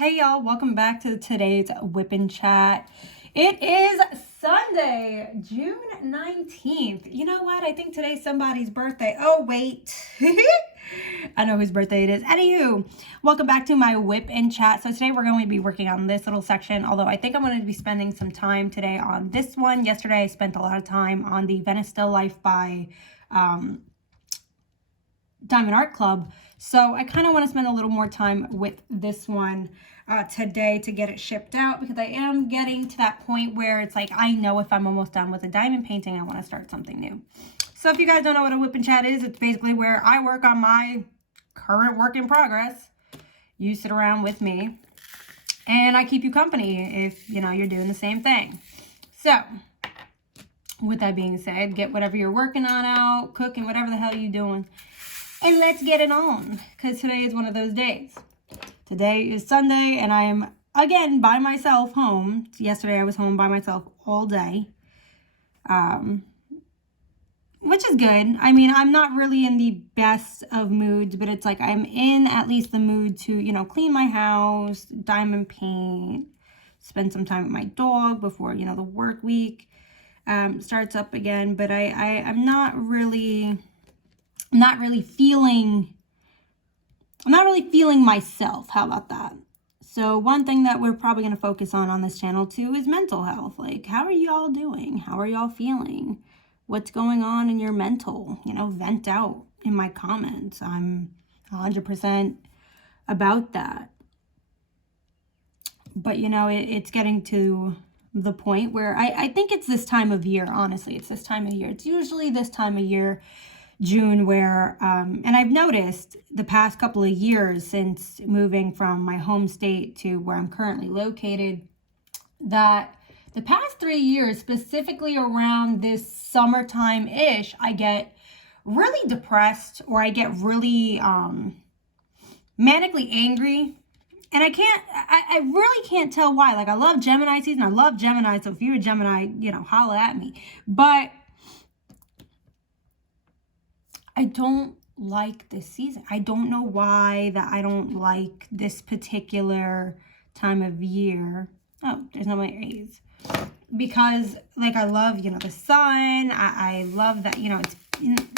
Hey y'all, welcome back to today's Whippin' Chat. It is Sunday, June 19th. You know what? I think today's somebody's birthday. Oh, wait. I know whose birthday it is. Anywho, welcome back to my Whippin' Chat. So today we're going to be working on this little section, although I think I'm going to be spending some time today on this one. Yesterday I spent a lot of time on the Venice Still Life by Diamond Art Club. So I kind of want to spend a little more time with this one today to get it shipped out, because I am getting to that point where it's like, I know if I'm almost done with a diamond painting, I want to start something new. So if you guys don't know what a Whippin' Chat is, it's basically where I work on my current work in progress. You sit around with me and I keep you company if, you know, you're doing the same thing. So with that being said, get whatever you're working on out, cooking, whatever the hell you're doing, and let's get it on, because today is one of those days. Today is Sunday, and I am, again, by myself home. Yesterday, I was home by myself all day, which is good. I mean, I'm not really in the best of moods, but it's like I'm in at least the mood to, you know, clean my house, diamond paint, spend some time with my dog before, you know, the work week starts up again. But I'm not really feeling myself. How about that? So one thing that we're probably going to focus on this channel too is mental health. Like, how are y'all doing? How are y'all feeling? What's going on in your mental? You know, vent out in my comments. I'm 100% about that. But, you know, it's getting to the point where I think it's this time of year, honestly. It's this time of year. It's usually this time of year, June, where, and I've noticed the past couple of years since moving from my home state to where I'm currently located, that the past 3 years, specifically around this summertime-ish, I get really depressed, or I get really manically angry. And I really can't tell why. Like, I love Gemini season. I love Gemini. So if you're a Gemini, you know, holla at me. But I don't like this season. I don't know why that I don't like this particular time of year. Oh, there's no my A's. Because, like, I love, you know, the sun. I love that, you know, it's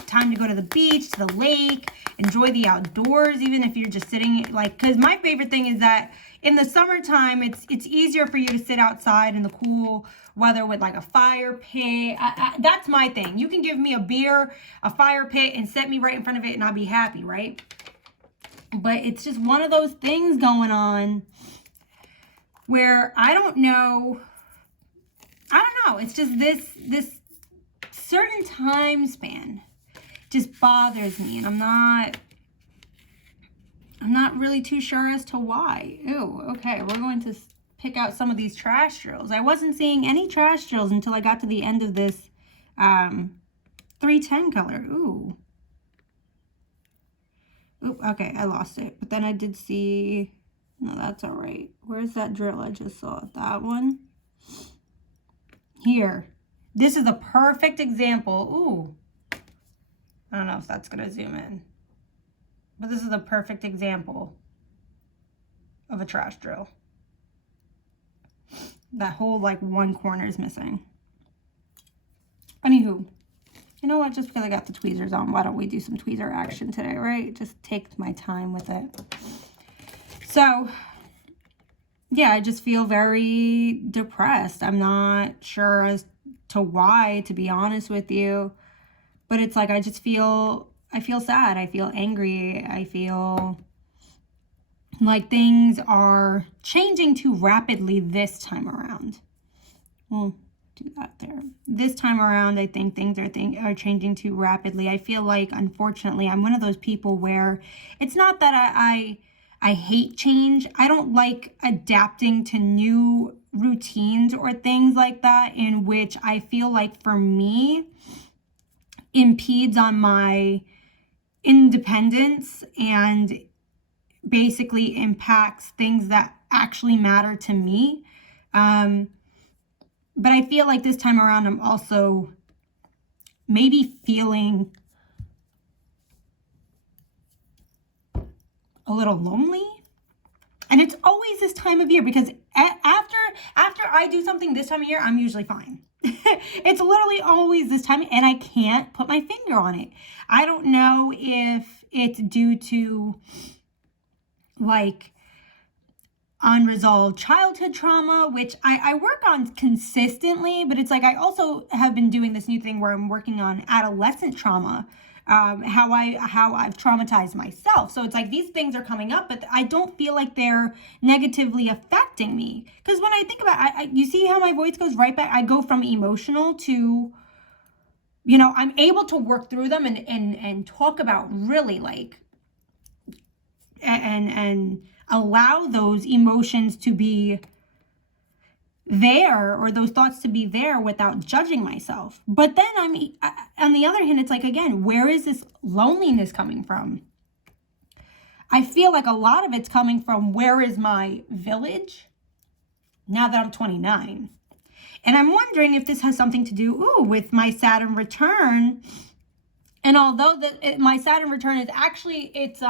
time to go to the beach, to the lake, enjoy the outdoors, even if you're just sitting, like, because my favorite thing is that in the summertime, it's easier for you to sit outside in the cool weather with, like, a fire pit. That's my thing. You can give me a beer, a fire pit, and set me right in front of it, and I'll be happy, right? But it's just one of those things going on where I don't know. It's just this certain time span just bothers me, and I'm not really too sure as to why. Ooh, okay, we're going to pick out some of these trash drills. I wasn't seeing any trash drills until I got to the end of this 310 color. Ooh, okay, I lost it. But then I did see, no, that's all right. Where's that drill I just saw? That one? Here. This is a perfect example. Ooh, I don't know if that's going to zoom in. But this is a perfect example of a trash drill. That whole, like, one corner is missing. Anywho, you know what? Just because I got the tweezers on, why don't we do some tweezer action today, right? Just take my time with it. So, yeah, I just feel very depressed. I'm not sure as to why, to be honest with you. But it's like I feel sad. I feel angry. I feel like things are changing too rapidly this time around. We'll do that there. This time around, I think things are changing too rapidly. I feel like, unfortunately, I'm one of those people where it's not that I hate change. I don't like adapting to new routines or things like that, in which I feel like, for me, impedes on my independence and basically impacts things that actually matter to me. But I feel like this time around, I'm also maybe feeling a little lonely. And it's always this time of year, because after I do something this time of year, I'm usually fine. It's literally always this time, and I can't put my finger on it. I don't know if it's due to like unresolved childhood trauma, which I work on consistently, but it's like I also have been doing this new thing where I'm working on adolescent trauma, how I've traumatized myself. So it's like these things are coming up, but I don't feel like they're negatively affecting me. Because when I think about it, you see how my voice goes right back. I go from emotional to, you know, I'm able to work through them and talk about really like, and allow those emotions to be there, or those thoughts to be there, without judging myself. But then on the other hand, it's like, again, where is this loneliness coming from? I feel like a lot of it's coming from, where is my village now that I'm 29? And I'm wondering if this has something to do with my Saturn return. And although my Saturn return is actually, it's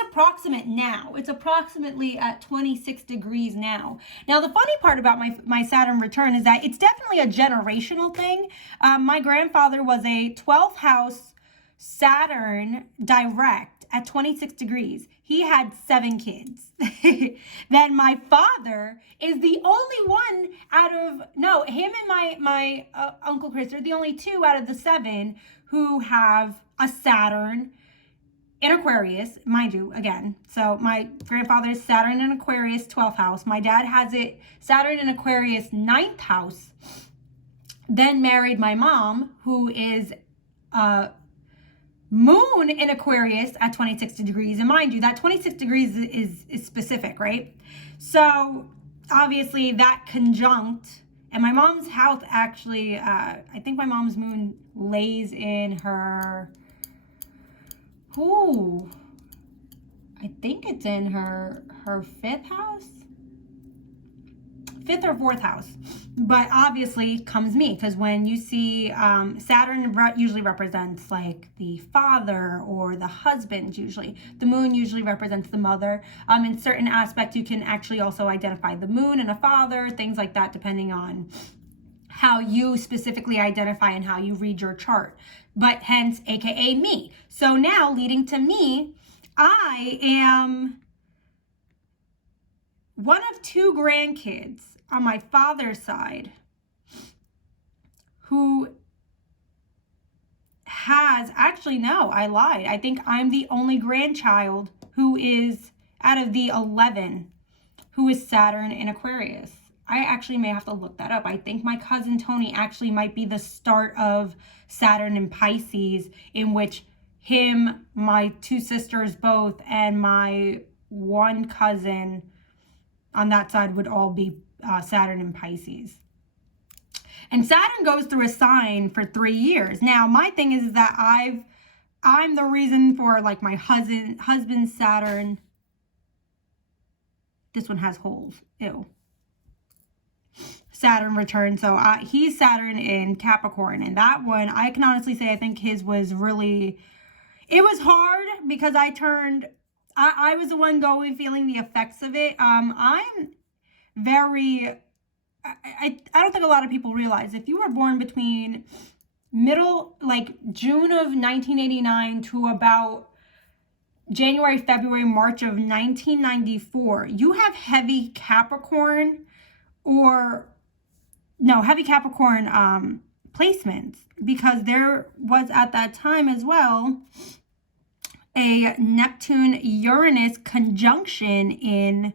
approximate now. It's approximately at 26 degrees now. Now, the funny part about my Saturn return is that it's definitely a generational thing. My grandfather was a 12th house Saturn direct at 26 degrees. He had 7 kids. Then my father is the only one him and my Uncle Chris are the only 2 out of the 7 who have a Saturn in Aquarius, mind you, again. So my grandfather is Saturn in Aquarius, 12th house. My dad has it Saturn in Aquarius, 9th house. Then married my mom, who is Moon in Aquarius at 26 degrees. And mind you, that 26 degrees is specific, right? So obviously that conjunct, and my mom's house actually, I think my mom's moon lays in her, I think it's in her 5th house, 5th or 4th house. But obviously comes me, because when you see Saturn usually represents like the father or the husband. Usually the moon usually represents the mother. In certain aspects you can actually also identify the moon and a father, things like that, depending on how you specifically identify and how you read your chart. But hence, aka me. So now, leading to me, I am one of 2 grandkids on my father's side who has, actually, no, I lied. I think I'm the only grandchild who is, out of the 11, who is Saturn in Aquarius. I actually may have to look that up. I think my cousin Tony actually might be the start of Saturn in Pisces, in which him, my 2 sisters both, and my one cousin on that side would all be Saturn in Pisces. And Saturn goes through a sign for 3 years. Now, my thing is that I'm the reason for like my husband's Saturn. This one has holes. Ew. Saturn return. So he's Saturn in Capricorn, and that one, I can honestly say, I think his was really, it was hard because I was the one feeling the effects of it. I'm very, I don't think a lot of people realize, if you were born between June of 1989 to about January, February, March of 1994, you have heavy Capricorn placements, because there was at that time as well a Neptune-Uranus conjunction in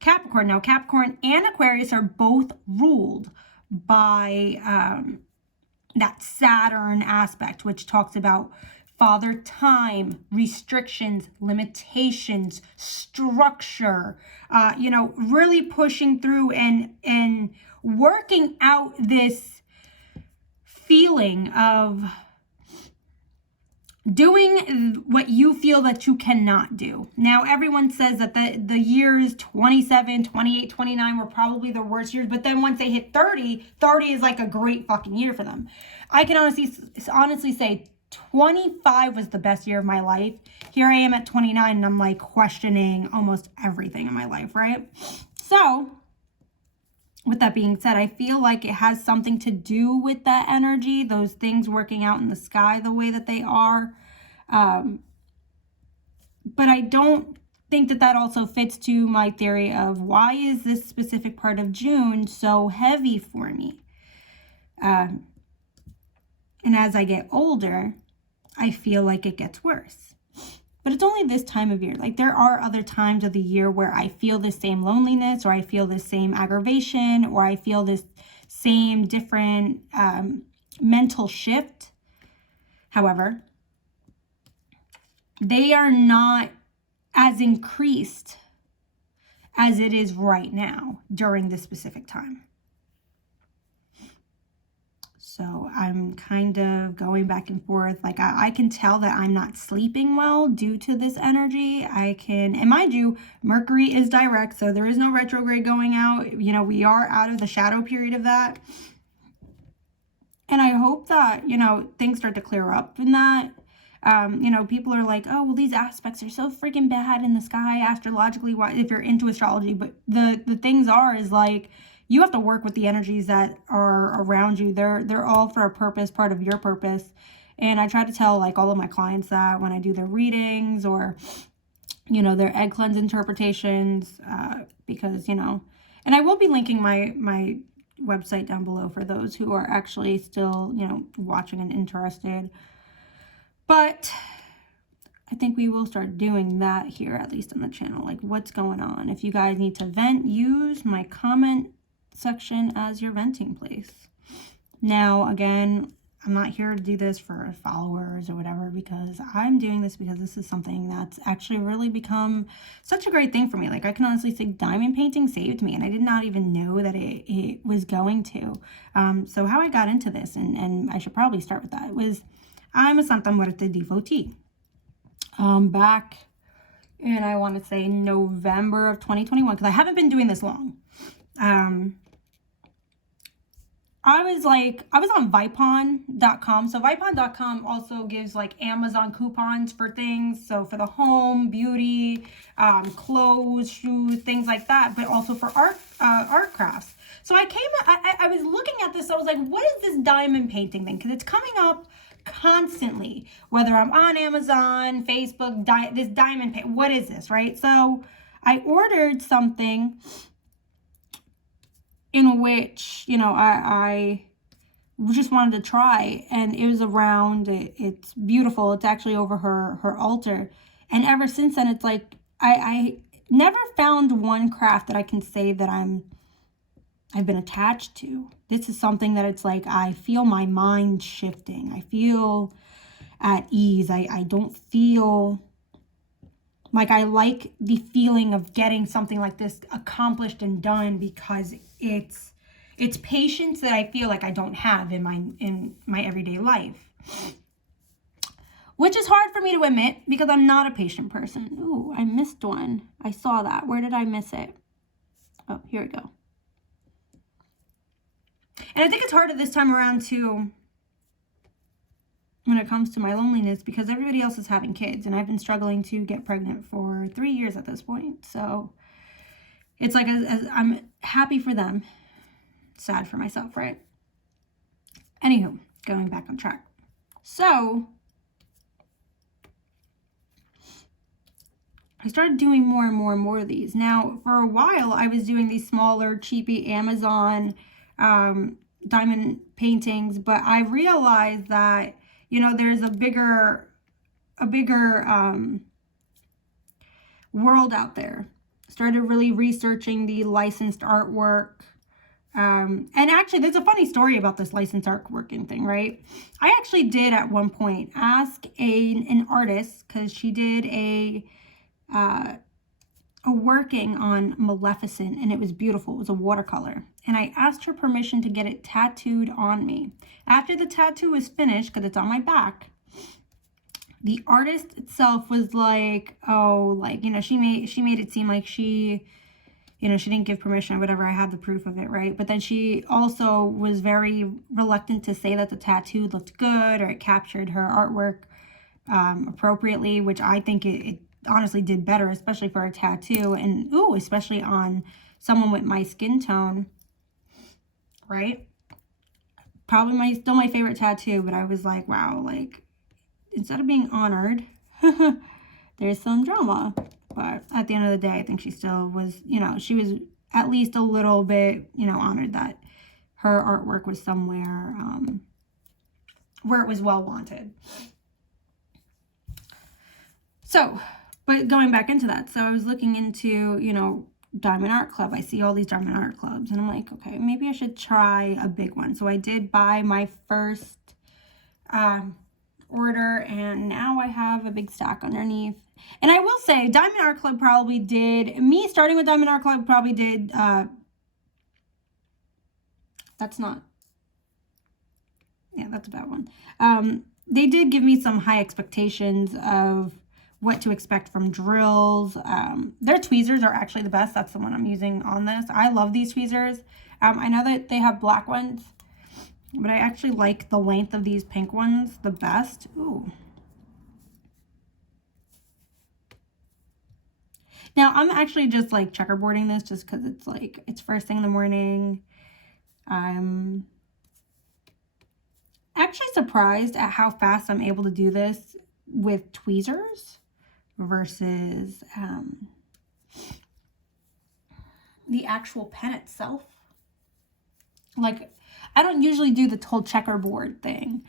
Capricorn. Now, Capricorn and Aquarius are both ruled by that Saturn aspect, which talks about father time, restrictions, limitations, structure, really pushing through and working out this feeling of doing what you feel that you cannot do. Now, everyone says that the years 27, 28, 29 were probably the worst years, but then once they hit 30 is like a great fucking year for them. I can honestly say 25 was the best year of my life. Here I am at 29 and I'm like questioning almost everything in my life, right? So with that being said, I feel like it has something to do with that energy, those things working out in the sky the way that they are. But I don't think that that also fits to my theory of why is this specific part of June so heavy for me? And as I get older, I feel like it gets worse. But it's only this time of year. Like there are other times of the year where I feel the same loneliness, or I feel the same aggravation, or I feel this same different mental shift. However, they are not as increased as it is right now during this specific time. So I'm kind of going back and forth. Like I can tell that I'm not sleeping well due to this energy. And mind you, Mercury is direct, so there is no retrograde going out. You know, we are out of the shadow period of that. And I hope that, you know, things start to clear up in that. You know, people are like, oh, well, these aspects are so freaking bad in the sky astrologically, if you're into astrology. But the things is like, you have to work with the energies that are around you. They're all for a purpose, part of your purpose. And I try to tell like all of my clients that when I do their readings or, you know, their egg cleanse interpretations, because, you know, and I will be linking my website down below for those who are actually still, you know, watching and interested. But I think we will start doing that here, at least on the channel. Like, what's going on? If you guys need to vent, use my comment section as your venting place. Now, again, I'm not here to do this for followers or whatever, because I'm doing this because this is something that's actually really become such a great thing for me. Like, I can honestly say diamond painting saved me, and I did not even know that it was going to. So how I got into this, and I should probably start with that, was I'm a Santa Muerte devotee. Back in, I want to say, November of 2021, because I haven't been doing this long. I was on Vipon.com. So Vipon.com also gives like Amazon coupons for things. So for the home, beauty, clothes, shoes, things like that, but also for art crafts. So I was looking at this. I was like, what is this diamond painting thing? Because it's coming up constantly, whether I'm on Amazon, Facebook, this diamond paint. What is this, right? So I ordered something in which, you know, I just wanted to try, and it was around, it's beautiful. It's actually over her altar. And ever since then, it's like, I never found one craft that I can say that I've been attached to. This is something that it's like, I feel my mind shifting. I feel at ease. I don't feel like I like the feeling of getting something like this accomplished and done, because it's patience that I feel like I don't have in my everyday life, which is hard for me to admit because I'm not a patient person. Ooh, I missed one. I saw that. Where did I miss it? Oh, here we go. And I think it's harder this time around too, when it comes to my loneliness, because everybody else is having kids, and I've been struggling to get pregnant for 3 years at this point. So it's like, as I'm happy for them, sad for myself, right? Anywho, going back on track. So I started doing more and more and more of these. Now, for a while, I was doing these smaller, cheapy Amazon diamond paintings, but I realized that, you know, there's a bigger world out there. Started really researching the licensed artwork. And actually, there's a funny story about this licensed artworking thing, right? I actually did at one point ask an artist, because she did a working on Maleficent, and it was beautiful. It was a watercolor. And I asked her permission to get it tattooed on me. After the tattoo was finished, because it's on my back, the artist itself was like, oh, like, you know, she made it seem like she, you know, she didn't give permission or whatever. I have the proof of it, right? But then she also was very reluctant to say that the tattoo looked good or it captured her artwork appropriately, which I think it honestly did better, especially for a tattoo, and ooh, especially on someone with my skin tone, right? Probably still my favorite tattoo, but I was like, wow, like, instead of being honored, there's some drama. But at the end of the day, I think she still was, you know, she was at least a little bit, you know, honored that her artwork was somewhere where it was well wanted. So, but going back into that, so I was looking into, you know, Diamond Art Club. I see all these Diamond Art Clubs, and I'm like, okay, maybe I should try a big one. So I did buy my first order, and now I have a big stack underneath. And I will say, Diamond Art Club probably did, me starting with Diamond Art Club probably did, that's not, yeah, that's a bad one. They did give me some high expectations of what to expect from drills. Their tweezers are actually the best. That's the one I'm using on this. I love these tweezers. I know that they have black ones, but I actually like the length of these pink ones the best. Ooh. Now, I'm actually just like checkerboarding this just because it's like, it's first thing in the morning. I'm actually surprised at how fast I'm able to do this with tweezers versus the actual pen itself. Like, I don't usually do the whole checkerboard thing.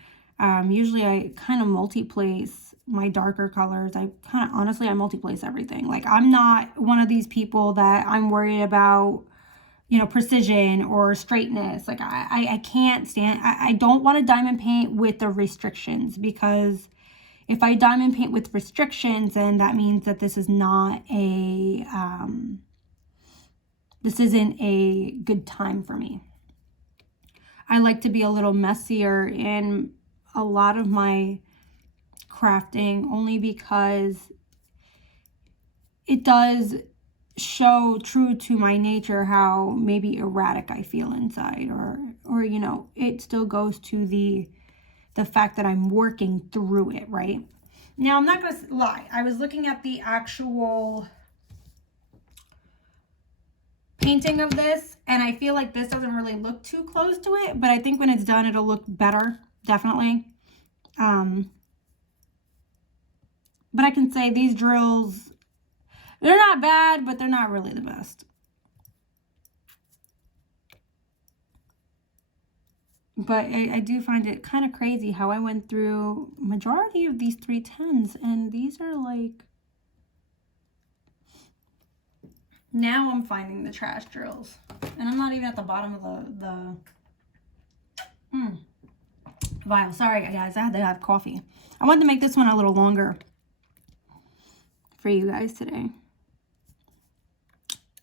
Usually I kind of multi-place my darker colors. Honestly, I multi-place everything. Like, I'm not one of these people that I'm worried about, you know, precision or straightness. Like, I can't stand, I don't want to diamond paint with the restrictions, because if I diamond paint with restrictions, then that means that this is not a, this isn't a good time for me. I like to be a little messier in a lot of my crafting, only because it does show true to my nature how maybe erratic I feel inside, or you know, it still goes to the fact that I'm working through it, right? Now, I'm not going to lie. I was looking at the actual painting of this, and I feel like this doesn't really look too close to it, but I think when it's done, it'll look better, definitely. But I can say these drills, they're not bad, but they're not really the best. But I do find it kind of crazy how I went through majority of these 310s, and these are like, now I'm finding the trash drills, and I'm not even at the bottom of the vial. Sorry guys, I had to have coffee. I wanted to make this one a little longer for you guys today.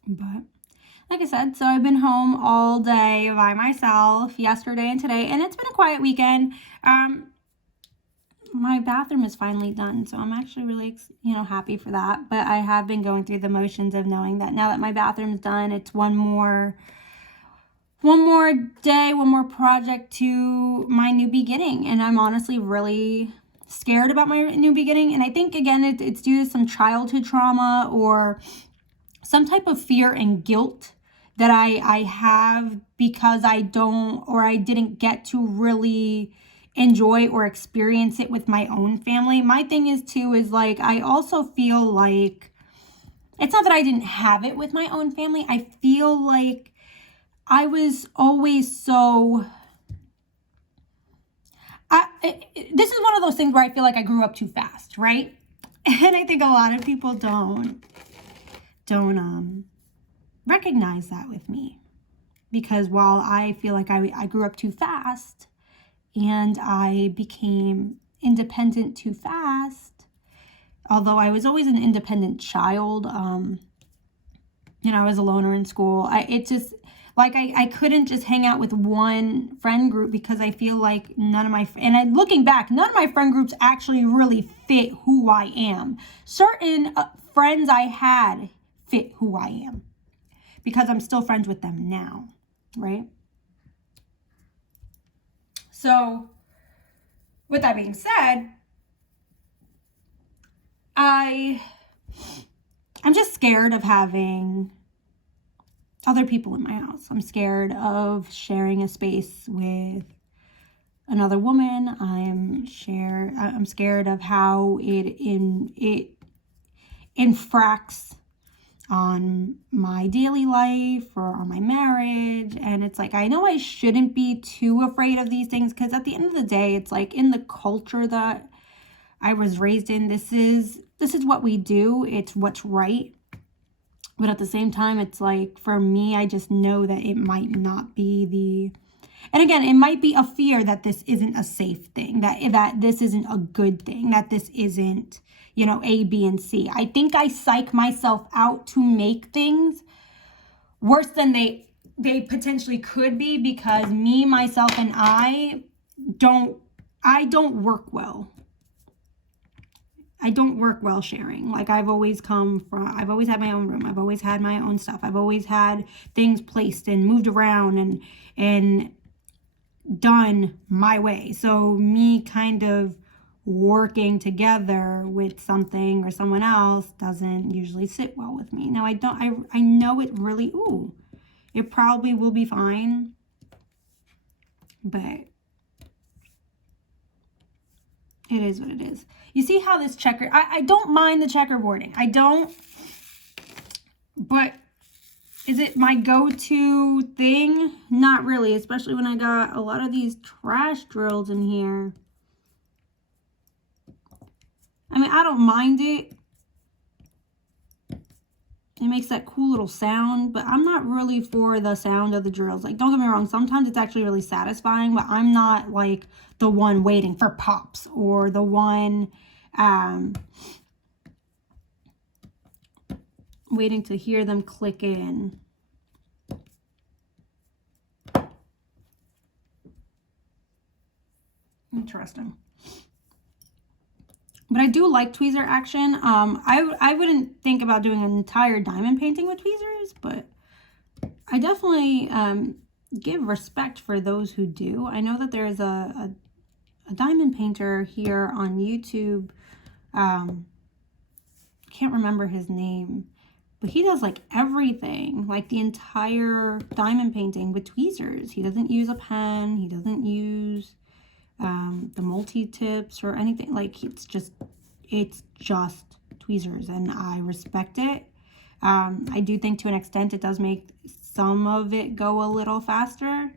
But like I said, so I've been home all day by myself yesterday and today, and it's been a quiet weekend. My bathroom is finally done, so I'm actually really, you know, happy for that. But I have been going through the motions of knowing that now that my bathroom's done, it's one more day, one more project to my new beginning, and I'm honestly really scared about my new beginning. And I think, again, it's due to some childhood trauma or some type of fear and guilt that I have, because I didn't get to really enjoy or experience it with my own family. My thing is like, I also feel like, it's not that I didn't have it with my own family. I feel like I was always so, this is one of those things where I feel like I grew up too fast, right? And I think a lot of people don't recognize that with me, because while I feel like I grew up too fast and I became independent too fast, although I was always an independent child, you know, I was a loner in school. I couldn't just hang out with one friend group, because I feel like looking back, none of my friend groups actually really fit who I am. Certain friends I had fit who I am, because I'm still friends with them now, right? So with that being said, I'm just scared of having other people in my house. I'm scared of sharing a space with another woman. I'm scared of how it infracts on my daily life or on my marriage. And it's like, I know I shouldn't be too afraid of these things, because at the end of the day, it's like in the culture that I was raised in, this is what we do. It's what's right. But at the same time, it's like, for me, I just know that it might not be and again, it might be a fear that this isn't a safe thing, that this isn't a good thing, that this isn't, A, B, and C. I think I psych myself out to make things worse than they potentially could be, because me, myself, and I don't work well. I don't work well sharing. Like, I've always had my own room. I've always had my own stuff. I've always had things placed and moved around and done my way. So me kind of working together with something or someone else doesn't usually sit well with me. Now, I know it really, it probably will be fine, but it is what it is. You see how this I don't mind the checkerboarding. I don't, but is it my go-to thing? Not really, especially when I got a lot of these trash drills in here. I mean, I don't mind it. It makes that cool little sound, but I'm not really for the sound of the drills. Like, don't get me wrong, sometimes it's actually really satisfying, but I'm not like the one waiting for pops or the one waiting to hear them click in. Interesting. But I do like tweezer action. I wouldn't think about doing an entire diamond painting with tweezers, but I definitely give respect for those who do. I know that there is a diamond painter here on YouTube. Can't remember his name, but he does like everything, like the entire diamond painting with tweezers. He doesn't use a pen. He doesn't use the multi-tips or anything. Like, it's just tweezers, and I respect it. I do think to an extent it does make some of it go a little faster,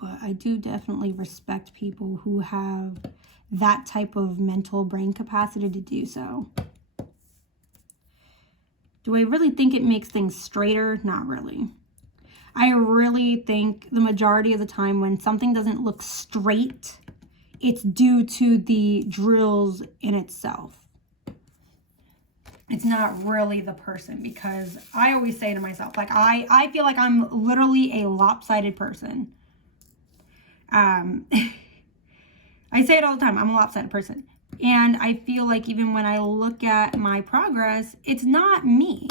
but I do definitely respect people who have that type of mental brain capacity to do so. Do I really think it makes things straighter? Not really. I really think the majority of the time when something doesn't look straight, it's due to the drills in itself. It's not really the person, because I always say to myself, like, I feel like I'm literally a lopsided person. I say it all the time, I'm a lopsided person. And I feel like even when I look at my progress, it's not me.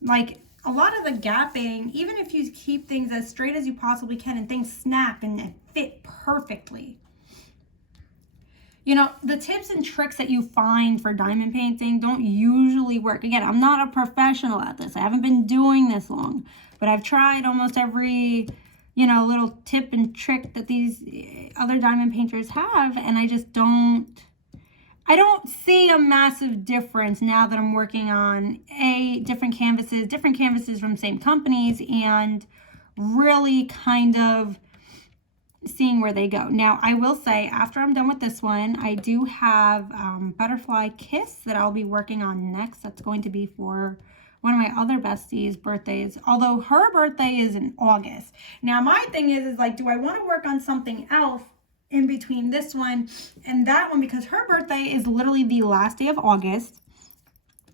Like, a lot of the gapping, even if you keep things as straight as you possibly can and things snap and fit perfectly, the tips and tricks that you find for diamond painting don't usually work. Again, I'm not a professional at this. I haven't been doing this long, but I've tried almost every, little tip and trick that these other diamond painters have, and I don't see a massive difference now that I'm working on different canvases from same companies, and really kind of seeing where they go. Now, I will say, after I'm done with this one, I do have Butterfly Kiss that I'll be working on next. That's going to be for one of my other besties' birthdays, although her birthday is in August. Now, my thing is like, do I want to work on something else in between this one and that one, because her birthday is literally the last day of August,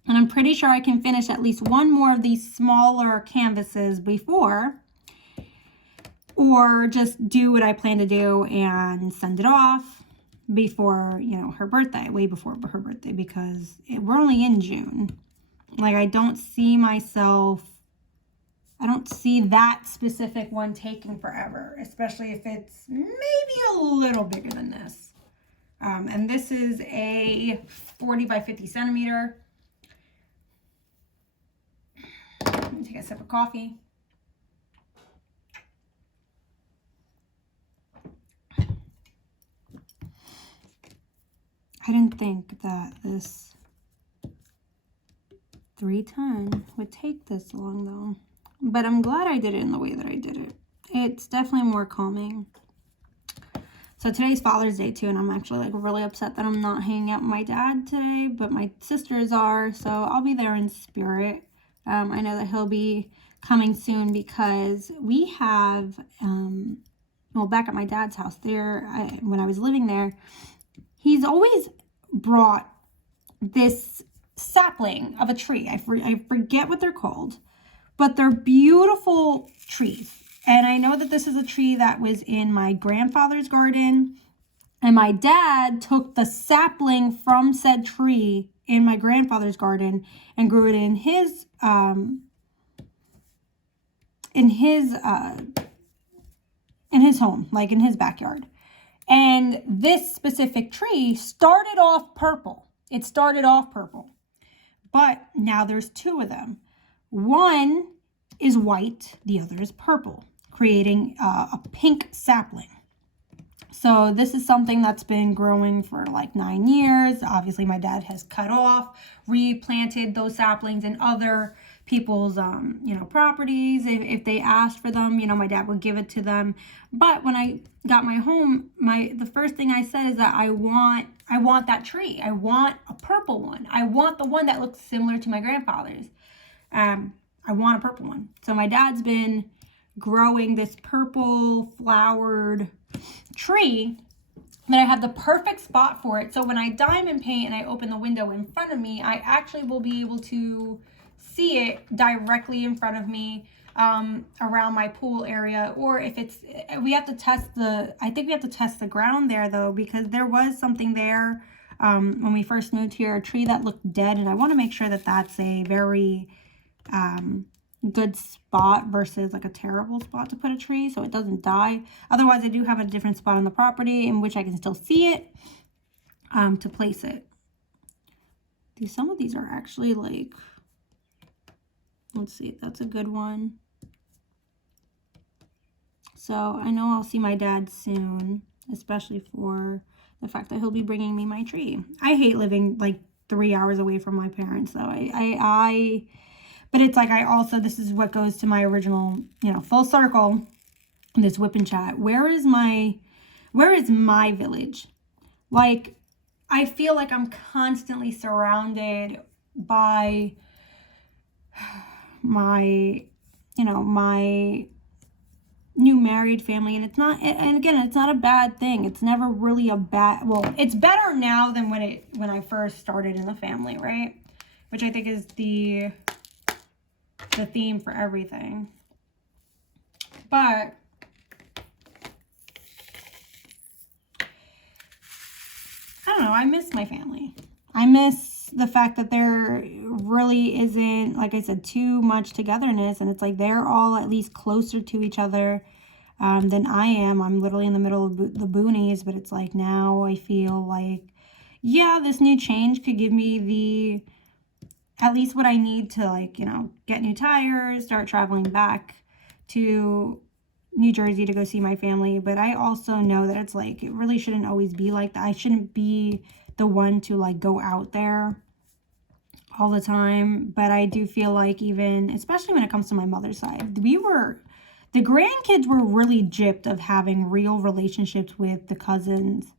and I'm pretty sure I can finish at least one more of these smaller canvases before, or just do what I plan to do and send it off before, her birthday, way before her birthday, because we're only in June. Like, I don't see myself, I don't see that specific one taking forever, especially if it's maybe a little bigger than this. And this is a 40 by 50 centimeter. Let me take a sip of coffee. I didn't think that this 310 would take this long though, but I'm glad I did it in the way that I did it. It's definitely more calming. So today's Father's Day too, and I'm actually like really upset that I'm not hanging out with my dad today, but my sisters are, so I'll be there in spirit. I know that he'll be coming soon because we have, well, back at my dad's house there, when I was living there, he's always brought this sapling of a tree. I forget what they're called, but they're beautiful trees. And I know that this is a tree that was in my grandfather's garden, and my dad took the sapling from said tree in my grandfather's garden and grew it in his home, like in his backyard. And this specific tree started off purple. It started off purple, but now there's two of them. One is white, the other is purple, creating a pink sapling. So this is something that's been growing for like 9 years. Obviously, my dad has cut off, replanted those saplings in other people's, properties. If they asked for them, my dad would give it to them. But when I got my home, the first thing I said is that I want that tree. I want a purple one. I want the one that looks similar to my grandfather's. I want a purple one. So my dad's been growing this purple flowered tree that I have the perfect spot for it. So when I diamond paint and I open the window in front of me, I actually will be able to see it directly in front of me, around my pool area. Or if it's, we have to test the ground there though, because there was something there when we first moved here, a tree that looked dead, and I want to make sure that that's a very good spot versus like a terrible spot to put a tree so it doesn't die. Otherwise, I do have a different spot on the property in which I can still see it, to place it. Some of these are actually like, let's see, that's a good one. So I know I'll see my dad soon, especially for the fact that he'll be bringing me my tree. I hate living like 3 hours away from my parents, though. But it's like, this is what goes to my original, full circle, this whip and chat. Where is my village? Like, I feel like I'm constantly surrounded by my new married family. And it's not, and again, it's not a bad thing. It's never really well, it's better now than when I first started in the family, right? Which I think is the theme for everything. But I don't know, I miss my family. I miss the fact that there really isn't, like I said, too much togetherness, and it's like they're all at least closer to each other than I am. I'm literally in the middle of the boonies, but it's like now I feel like, yeah, this new change could give me at least what I need to, like, get new tires, start traveling back to New Jersey to go see my family. But I also know that it's like, it really shouldn't always be like that. I shouldn't be the one to like go out there all the time. But I do feel like, even, especially when it comes to my mother's side, the grandkids were really gypped of having real relationships with the cousins.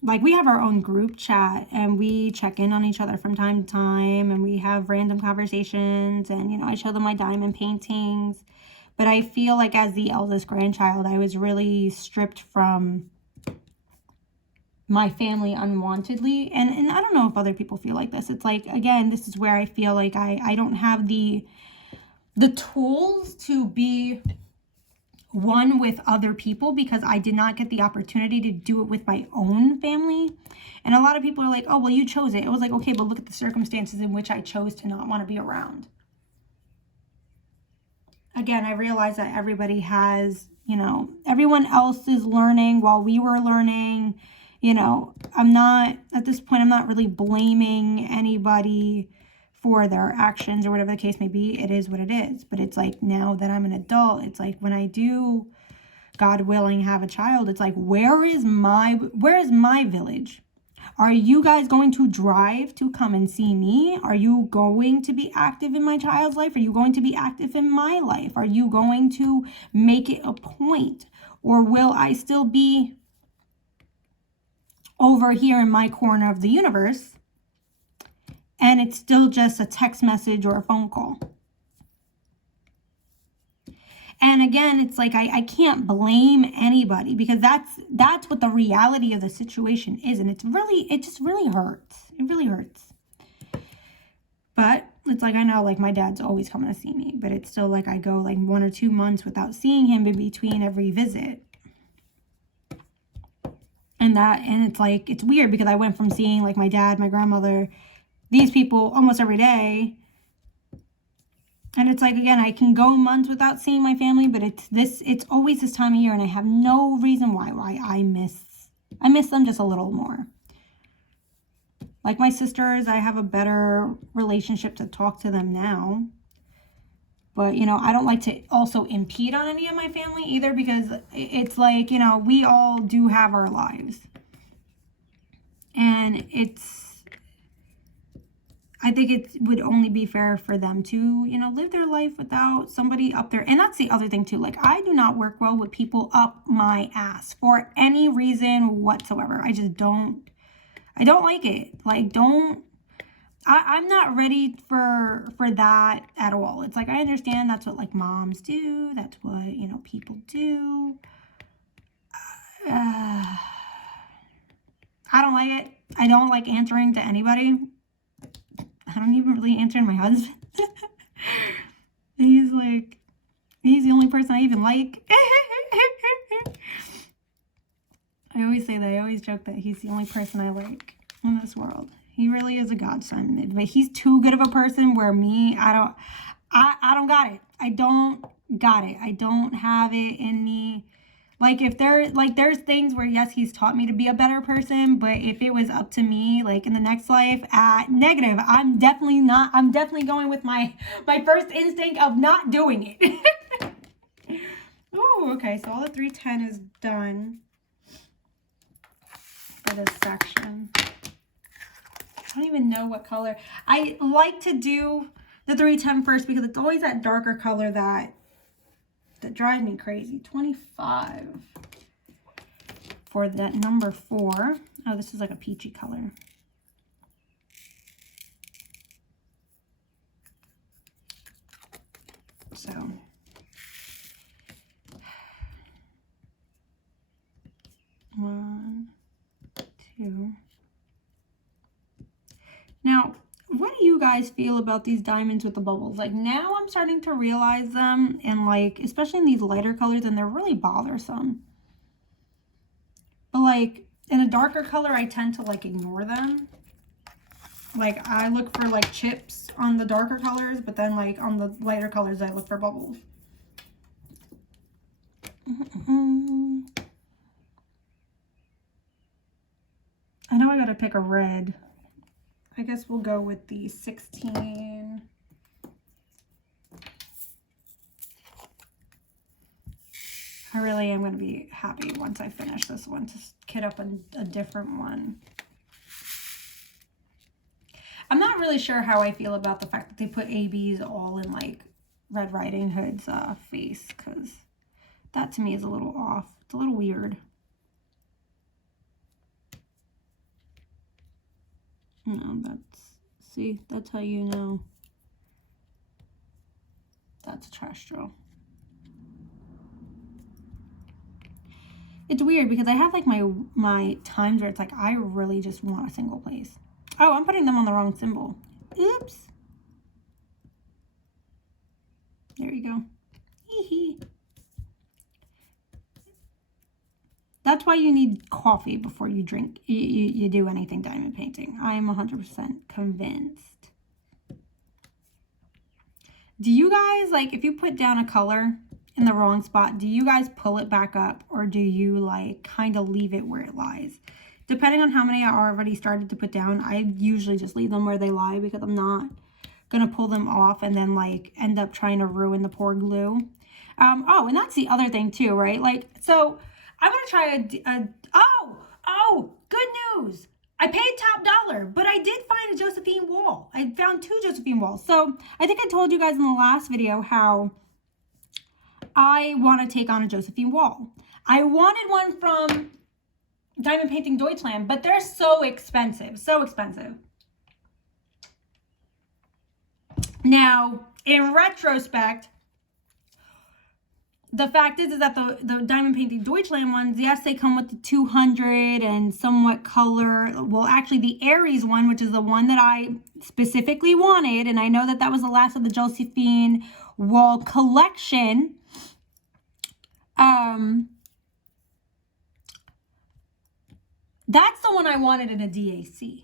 Like, we have our own group chat and we check in on each other from time to time, and we have random conversations, and I show them my diamond paintings. But I feel like as the eldest grandchild, I was really stripped from my family unwantedly. And I don't know if other people feel like this. It's like, again, this is where I feel like I don't have the tools to be one with other people because I did not get the opportunity to do it with my own family. And a lot of people are like, oh, well, you chose it. It was like, okay, but look at the circumstances in which I chose to not want to be around. Again, I realize that everybody has, you know, everyone else is learning while we were learning. You know, I'm not, at this point, I'm not really blaming anybody for their actions or whatever the case may be. It is what it is. But it's like, now that I'm an adult, it's like when I do, God willing, have a child, it's like, where is my village? Are you guys going to drive to come and see me? Are you going to be active in my child's life? Are you going to be active in my life? Are you going to make it a point? Or will I still be over here in my corner of the universe and it's still just a text message or a phone call? And again, it's like, I can't blame anybody because that's what the reality of the situation is. And it just really hurts. It really hurts. But it's like, I know, like, my dad's always coming to see me, but it's still like I go like 1 or 2 months without seeing him in between every visit. And it's like, it's weird because I went from seeing like my dad, my grandmother, these people almost every day. And it's like, again, I can go months without seeing my family, but it's always this time of year, and I have no reason why I miss them just a little more. Like my sisters, I have a better relationship to talk to them now. But, you know, I don't like to also impede on any of my family either because it's like, you know, we all do have our lives. And I think it would only be fair for them to, you know, live their life without somebody up there. And that's the other thing too. Like, I do not work well with people up my ass for any reason whatsoever. I don't like it. Like, I'm not ready for that at all. It's like, I understand that's what like moms do. That's what, you know, people do. I don't like it. I don't like answering to anybody. I don't even really answer to my husband. He's the only person I even like. I always say that. I always joke that he's the only person I like in this world. He really is a godsend. But he's too good of a person where me, I don't got it. I don't got it. I don't have it in me. Like, if there's things where, yes, he's taught me to be a better person, but if it was up to me, like in the next life, negative, I'm definitely going with my first instinct of not doing it. Oh, okay, so all the 310 is done for this section. I don't even know what color. I like to do the 310 first because it's always that darker color that drives me crazy. 25 for that number 4. Oh, this is like a peachy color. So, one, two. Now, what do you guys feel about these diamonds with the bubbles? Like, now I'm starting to realize them, and like, especially in these lighter colors, and they're really bothersome. But like, in a darker color, I tend to like ignore them. Like, I look for like chips on the darker colors, but then like on the lighter colors, I look for bubbles. I know I gotta pick a red. I guess we'll go with the 16. I really am going to be happy once I finish this one to kit up a different one. I'm not really sure how I feel about the fact that they put ABs all in like Red Riding Hood's face, because that to me is a little off. It's a little weird. No, see, that's how you know that's a trash drill. It's weird because I have like my times where it's like I really just want a single place. Oh, I'm putting them on the wrong symbol. Oops. There you go. Hee hee. That's why you need coffee before you drink, you do anything diamond painting. I'm 100% convinced. Do you guys, like, if you put down a color in the wrong spot, do you guys pull it back up, or do you, like, kind of leave it where it lies? Depending on how many I already started to put down, I usually just leave them where they lie, because I'm not going to pull them off and then, like, end up trying to ruin the poor glue. Oh, and that's the other thing, too, right? Like, so I'm going to try good news. I paid top dollar, but I did find a Josephine wall. I found 2 Josephine walls. So I think I told you guys in the last video how I want to take on a Josephine wall. I wanted one from Diamond Painting Deutschland, but they're so expensive, so expensive. Now, in retrospect, the fact is that the Diamond Painting Deutschland ones, yes, they come with the 200 and somewhat color. Well, actually, the Aries one, which is the one that I specifically wanted, and I know that that was the last of the Josephine wall collection. That's the one I wanted in a DAC.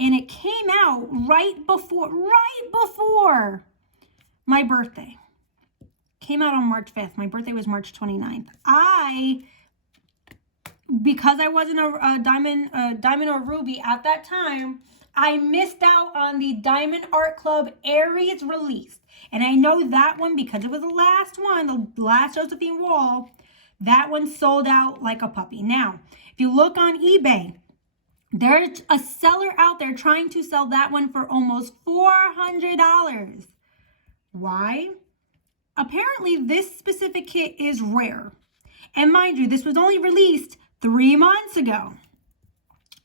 And it came out right before my birthday. Came out on March 5th. My birthday was March 29th. Because I wasn't a diamond or ruby at that time, I missed out on the Diamond Art Club Aries release. And I know that one, because it was the last one, the last Josephine wall, that one sold out like a puppy. Now, if you look on eBay, there's a seller out there trying to sell that one for almost $400. Why? Apparently, this specific kit is rare. And mind you, this was only released 3 months ago.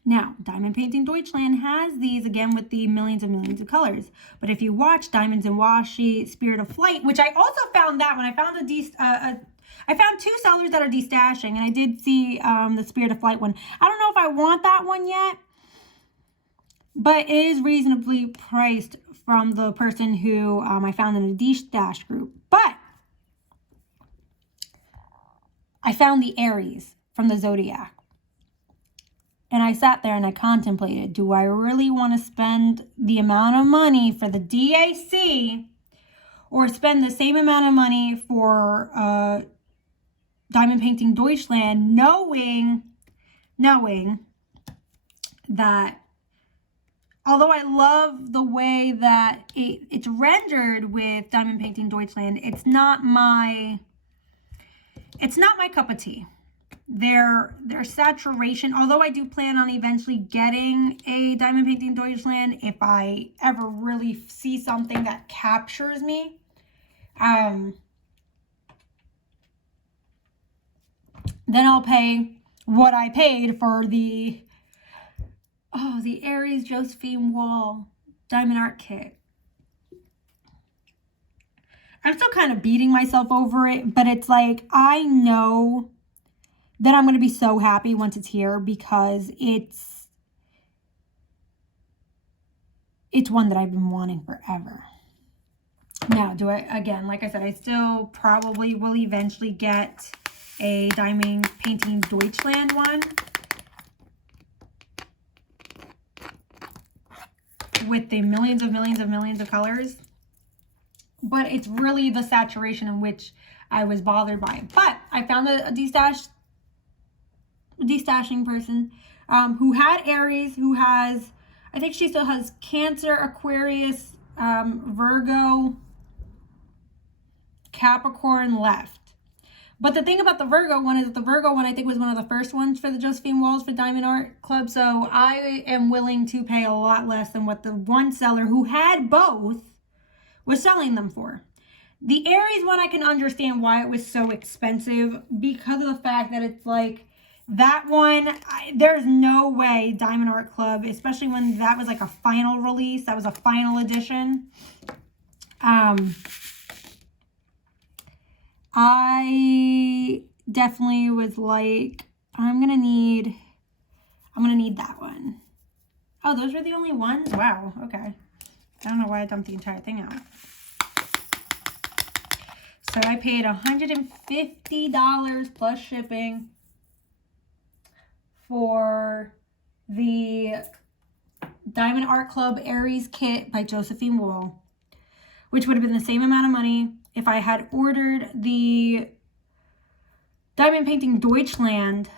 Now, Diamond Painting Deutschland has these, again, with the millions and millions of colors. But if you watch Diamonds and Washi, Spirit of Flight, which I also found that one. I found I found 2 sellers that are destashing, and I did see the Spirit of Flight one. I don't know if I want that one yet, but it is reasonably priced from the person who I found in a destash group. But I found the Aries from the Zodiac. And I sat there and I contemplated, do I really want to spend the amount of money for the DAC, or spend the same amount of money for Diamond Painting Deutschland, knowing that although I love the way that it's rendered with Diamond Painting Deutschland, it's not my cup of tea. Their saturation, although I do plan on eventually getting a Diamond Painting Deutschland if I ever really see something that captures me. Then I'll pay what I paid for the Aries Josephine Wall Diamond Art Kit. I'm still kind of beating myself over it, but it's like, I know that I'm going to be so happy once it's here, because it's one that I've been wanting forever. Now, again, like I said, I still probably will eventually get a Diamond Painting Deutschland one with the millions of colors. But it's really the saturation in which I was bothered by it. But I found a destashing person who had Aries, who has, I think she still has Cancer, Aquarius, Virgo, Capricorn left. But the thing about the Virgo one is that the Virgo one, I think, was one of the first ones for the Josephine Walls for Diamond Art Club. So I am willing to pay a lot less than what the one seller who had both was selling them for. The Aries one, I can understand why it was so expensive, because of the fact that it's like, that one, there's no way Diamond Art Club, especially when that was like a final release, that was a final edition. I definitely was like, I'm gonna need that one. Oh, those were the only ones? Wow, okay. I don't know why I dumped the entire thing out. So I paid $150 plus shipping for the Diamond Art Club Aries kit by Josephine Wall, which would have been the same amount of money if I had ordered the Diamond Painting Deutschland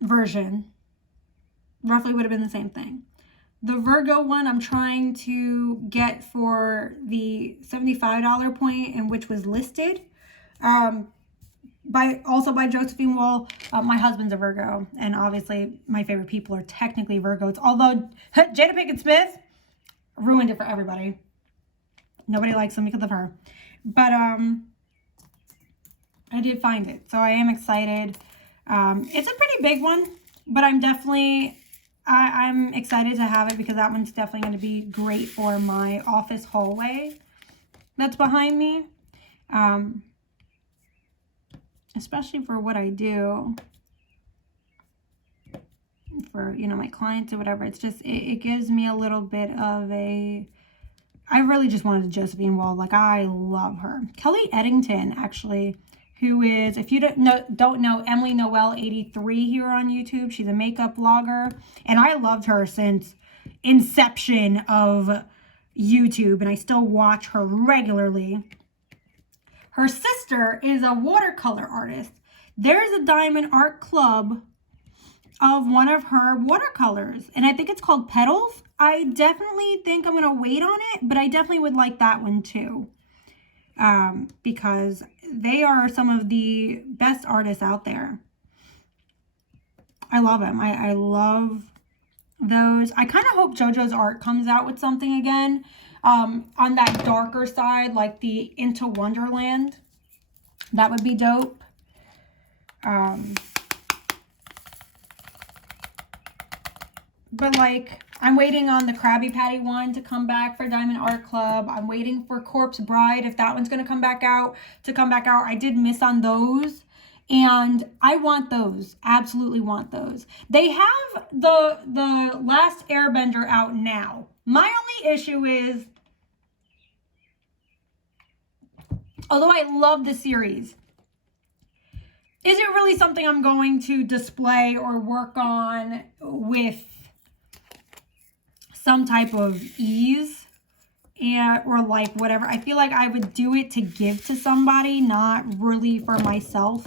version. Roughly would have been the same thing. The Virgo one I'm trying to get for the $75 point, and which was listed also by Josephine Wall. My husband's a Virgo, and obviously my favorite people are technically Virgos, although Jada Pinkett Smith ruined it for everybody. Nobody likes them because of her. But I did find it, so I am excited. It's a pretty big one, but I'm excited to have it because that one's definitely going to be great for my office hallway that's behind me. Especially for what I do for, you know, my clients or whatever. It's just, it gives me a little bit of I really just wanted a Josephine Wall. Like, I love her. Kelly Eddington, actually, who is, if you don't know Emily Noel 83 here on YouTube. She's a makeup blogger, and I loved her since inception of YouTube, and I still watch her regularly. Her sister is a watercolor artist. There's a Diamond Art Club of one of her watercolors, and I think it's called Petals. I definitely think I'm going to wait on it, but I definitely would like that one too. Because they are some of the best artists out there. I love them. I love those. I kind of hope JoJo's Art comes out with something again on that darker side, like the Into Wonderland. That would be dope. But like, I'm waiting on the Krabby Patty one to come back for Diamond Art Club. I'm waiting for Corpse Bride, if that one's going to come back out, I did miss on those, and I want those. Absolutely want those. They have the Last Airbender out now. My only issue is, although I love the series, is it really something I'm going to display or work on with some type of ease or like whatever? I feel like I would do it to give to somebody, not really for myself.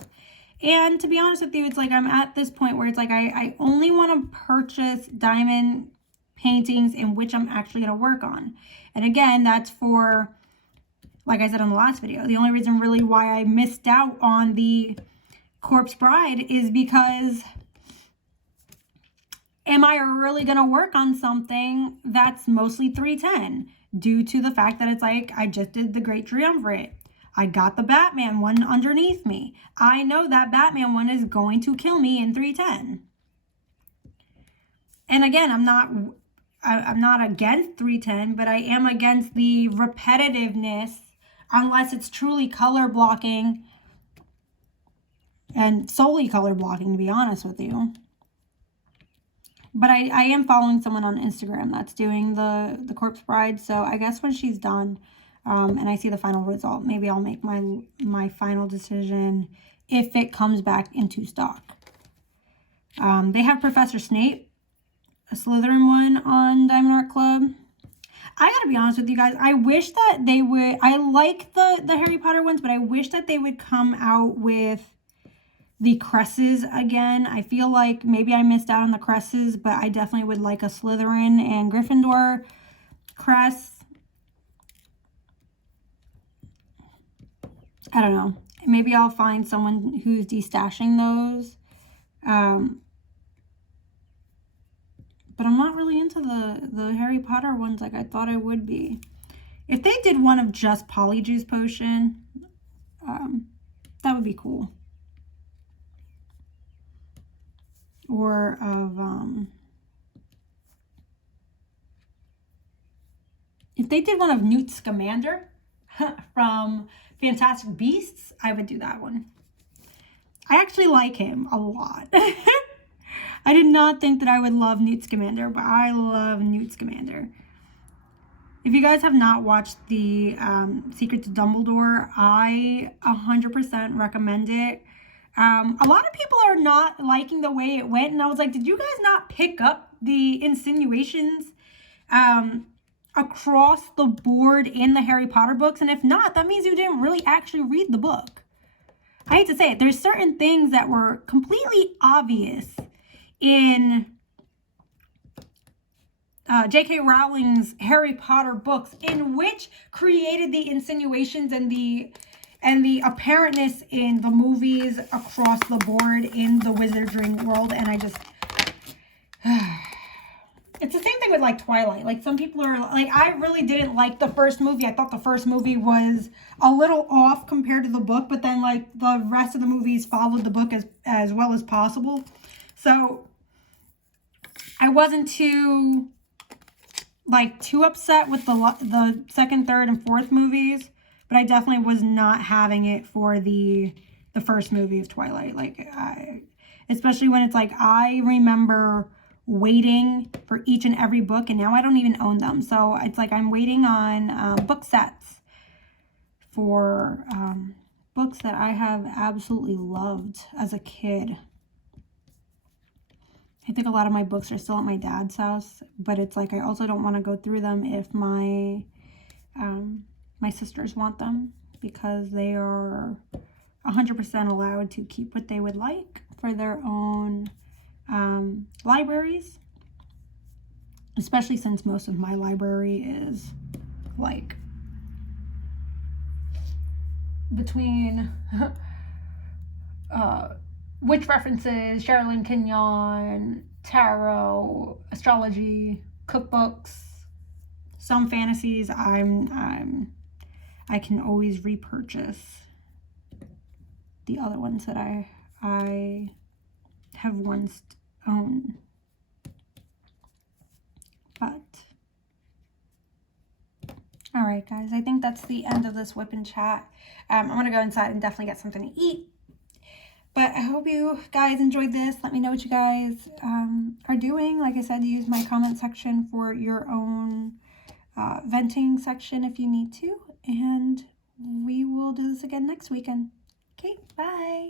And to be honest with you, it's like I'm at this point where it's like I only want to purchase diamond paintings in which I'm actually going to work on. And again, that's for, like I said in the last video, the only reason really why I missed out on the Corpse Bride is because, am I really going to work on something that's mostly 310 due to the fact that it's like, I just did the Great Triumvirate. I got the Batman one underneath me. I know that Batman one is going to kill me in 310. And again, I'm not against 310, but I am against the repetitiveness unless it's truly color blocking and solely color blocking, to be honest with you. But I am following someone on Instagram that's doing the Corpse Bride. So I guess when she's done and I see the final result, maybe I'll make my final decision if it comes back into stock. They have Professor Snape, a Slytherin one on Diamond Art Club. I gotta be honest with you guys. I wish that they would, I like the Harry Potter ones, but I wish that they would come out with the cresses again. I feel like maybe I missed out on the cresses, but I definitely would like a Slytherin and Gryffindor crest. I don't know. Maybe I'll find someone who's destashing those. But I'm not really into the Harry Potter ones like I thought I would be. If they did one of just Polyjuice Potion, that would be cool. Or of, if they did one of Newt Scamander from Fantastic Beasts, I would do that one. I actually like him a lot. I did not think that I would love Newt Scamander, but I love Newt Scamander. If you guys have not watched the Secret to Dumbledore, I 100% recommend it. A lot of people are not liking the way it went, and I was like, did you guys not pick up the insinuations across the board in the Harry Potter books? And if not, that means you didn't really actually read the book. I hate to say it, there's certain things that were completely obvious in J.K. Rowling's Harry Potter books, in which created the insinuations and the apparentness in the movies across the board in the wizarding world. And I just it's the same thing with like Twilight. Like, some people are like, I really didn't like the first movie. I thought the first movie was a little off compared to the book, but then like the rest of the movies followed the book as well as possible. So I wasn't too upset with the second, third, and fourth movies, but I definitely was not having it for the first movie of Twilight. Like, especially when it's like, I remember waiting for each and every book, and now I don't even own them. So it's like I'm waiting on book sets for books that I have absolutely loved as a kid. I think a lot of my books are still at my dad's house, but it's like I also don't want to go through them if my my sisters want them, because they are 100% allowed to keep what they would like for their own libraries, especially since most of my library is like between witch references, Sherilyn Kenyon, tarot, astrology, cookbooks, some fantasies. I can always repurchase the other ones that I have once owned. But all right, guys, I think that's the end of this whip and chat. I'm gonna go inside and definitely get something to eat. But I hope you guys enjoyed this. Let me know what you guys are doing. Like I said, use my comment section for your own venting section if you need to. And we will do this again next weekend. Okay, bye.